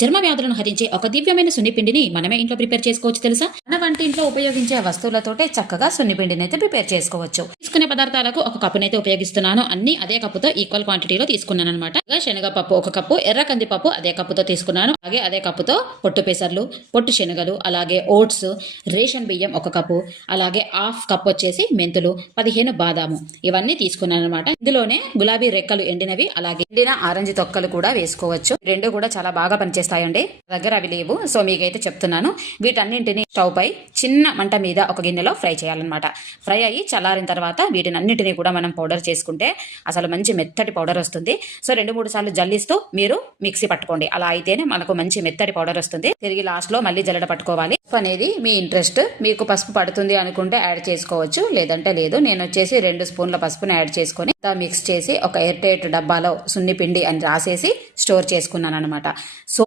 చర్మ వ్యాధులను హరించే ఒక దివ్యమైన సున్నిపిండిని మనమే ఇంట్లో ప్రిపేర్ చేసుకోవచ్చు తెలుసా? మన వంటింట్లో ఉపయోగించే వస్తువులతోటే చక్కగా సున్నిపిండిని అయితే ప్రిపేర్ చేసుకోవచ్చు. తీసుకునే పదార్థాలకు ఒక కప్పునైతే ఉపయోగిస్తున్నాను. అన్ని అదే కప్పుతో ఈక్వల్ క్వాంటిటీలో తీసుకున్నాను అనమాట శనగపప్పు ఒక కప్పు ఎర్ర కందిపప్పు అదే కప్పుతో తీసుకున్నాను. అలాగే అదే కప్పుతో పొట్టు పెసర్లు పొట్టు శనగలు అలాగే ఓట్స్ రేషన్ బియ్యం ఒక కప్పు అలాగే హాఫ్ కప్ వచ్చేసి మెంతులు పదిహేను బాదాము ఇవన్నీ తీసుకున్నాను అనమాట ఇందులోనే గులాబీ రెక్కలు ఎండినవి అలాగే ఎండిన ఆరెంజ్ తొక్కలు కూడా వేసుకోవచ్చు. రెండు కూడా చాలా బాగా పనిచేస్తాయండి. దగ్గర అవి లేవు సో మీకైతే చెప్తున్నాను. వీటన్నింటిని స్టవ్ పై చిన్న మంట మీద ఒక గిన్నెలో ఫ్రై చేయాలన్నమాట. ఫ్రై అయ్యి చల్లారిన తర్వాత వీటిని అన్నింటినీ కూడా మనం పౌడర్ చేసుకుంటే అసలు మంచి మెత్తటి పౌడర్ వస్తుంది. సో రెండు మూడు సార్లు జల్లిస్తూ మీరు మిక్సీ పట్టుకోండి. అలా అయితేనే మనకు మంచి మెత్తటి పౌడర్ వస్తుంది. తిరిగి లాస్ట్లో మళ్ళీ జల్లడ పట్టుకోవాలి. పసుపు అనేది మీ ఇంట్రెస్ట్. మీకు పసుపు పడుతుంది అనుకుంటే యాడ్ చేసుకోవచ్చు. లేదంటే లేదు. నేను వచ్చేసి రెండు స్పూన్ల పసుపుని యాడ్ చేసుకొని అంతా మిక్స్ చేసి ఒక ఎయిర్ టైట్ డబ్బాలో సున్ని పిండి అని రాసేసి స్టోర్ చేసుకున్నాను అనమాట సో